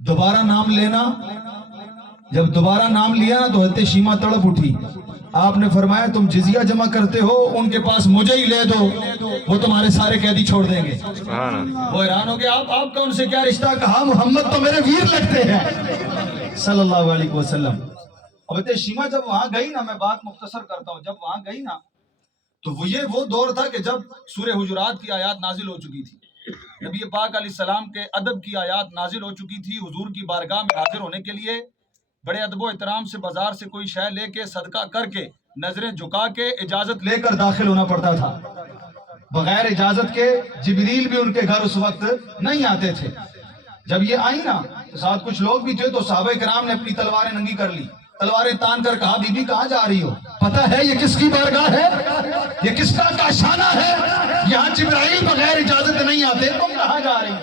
دوبارہ نام لینا، جب دوبارہ نام لیا نا تو حضرت شیمہ تڑپ اٹھی. آپ نے فرمایا تم جزیہ جمع کرتے ہو، ان کے پاس مجھے ہی لے دو، وہ تمہارے سارے قیدی چھوڑ دیں گے. وہ حیران ہو گیا، آپ کا ان سے کیا رشتہ؟ کہا محمد تو میرے ویر لگتے ہیں صلی اللہ علیہ وسلم. اب حضرت شیمہ جب وہاں گئی نا، میں بات مختصر کرتا ہوں، جب وہاں گئی نا تو وہ دور تھا کہ جب سورہ حجرات کی آیات نازل ہو چکی تھی، نبی پاک علیہ السلام کے ادب کی آیات نازل ہو چکی تھی. حضور کی بارگاہ میں حاضر ہونے کے لیے بڑے ادب و احترام سے بازار سے کوئی شے لے کے، صدقہ کر کے، نظریں جھکا کے، اجازت لے کر داخل ہونا پڑتا تھا. بغیر اجازت کے جبریل بھی ان کے گھر اس وقت نہیں آتے تھے. جب یہ آئی نا تو ساتھ کچھ لوگ بھی تھے، تو صحابہ کرام نے اپنی تلواریں ننگی کر لی، تلواریں تان کر کہا بی بی کہاں جا رہی ہو؟ پتہ ہے یہ کس کی بارگاہ ہے؟ یہ کس کا کاشانہ ہے؟ یہاں جبرائیل بغیر اجازت نہیں آتے، تم کہاں جا رہی ہو؟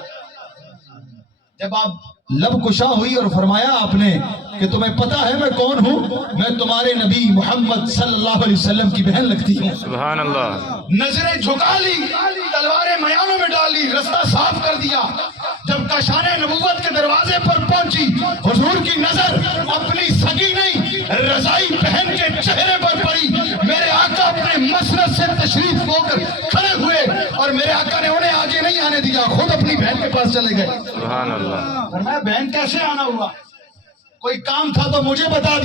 جب آپ لب کشا ہوئی اور فرمایا آپ نے کہ تمہیں پتہ ہے میں کون ہوں؟ میں تمہارے نبی محمد صلی اللہ علیہ وسلم کی بہن لگتی ہوں. سبحان اللہ. نظریں جھکا لی، تلواریں میانوں میں ڈالی، رستہ صاف کر دیا. جب کاشان نبوت کے دروازے پر پہنچی، حضور کی نظر اپنی سگی نہیں رضائی بہن کے چہرے پر پڑی. میرے آقا اپنے مسند سے تشریف ہو کر کھڑے ہوئے اور میرے آقا نے انہیں آگے نہیں آنے دیا، خود اپنی بہن کے پاس چلے گئے. سبحان اللہ. فرمایا بہن کیسے آنا ہوا؟ کوئی کام تھا تو مجھے بتا دیا.